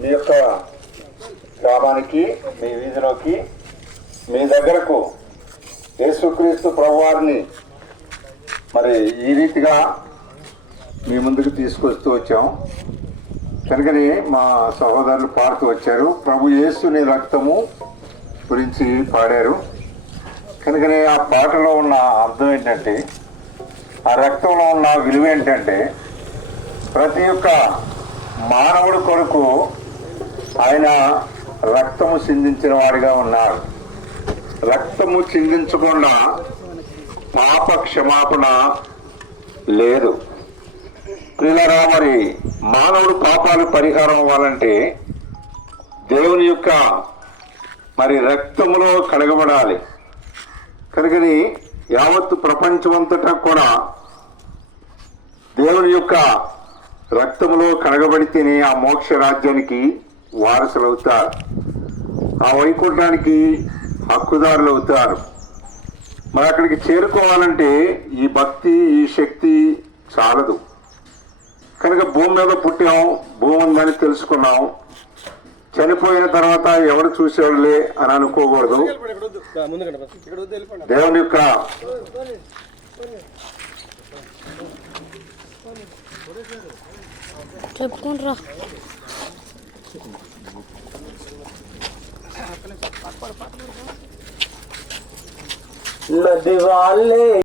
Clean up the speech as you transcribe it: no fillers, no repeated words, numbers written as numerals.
మీ యొక్క గ్రామానికి, మీ వీధిలోకి, మీ దగ్గరకు యేసుక్రీస్తు ప్రభువారిని మరి ఈ రీతిగా మీ ముందుకు తీసుకొస్తూ వచ్చాం. కనుకని మా సహోదరులు పాడుతూ వచ్చారు. ప్రభు యేసుని రక్తము గురించి పాడారు. కనుకనే ఆ పాటలో ఉన్న అర్థం ఏంటంటే, ఆ రక్తంలో ఉన్న విలువ ఏంటంటే, ప్రతి ఒక్క మానవుడు కొరకు ఆయన రక్తము చిందించిన వాడిగా ఉన్నాడు. రక్తము చిందించకుండా పాప క్షమాపణ లేదు. ప్రియులారా, మరి మానవుడు పాపాలు పరిహారం అవ్వాలంటే దేవుని యొక్క మరి రక్తములో కడగబడాలి. కనుకని యావత్తు ప్రపంచమంతటా కూడా దేవుని యొక్క రక్తములో కడగబడితేనే ఆ మోక్ష రాజ్యానికి వారసులు అవుతారు, ఆ వైకుంఠానికి హక్కుదారులు అవుతారు. మరి అక్కడికి చేరుకోవాలంటే ఈ భక్తి, ఈ శక్తి చాలదు. కనుక భూమి మీద పుట్టాం, భూమి ఉందని తెలుసుకున్నాం. చనిపోయిన తర్వాత ఎవరు చూసేవాళ్ళే అని అనుకోకూడదు. దేవుని యొక్క చెప్పుకుంటారా నది వాళ్ళే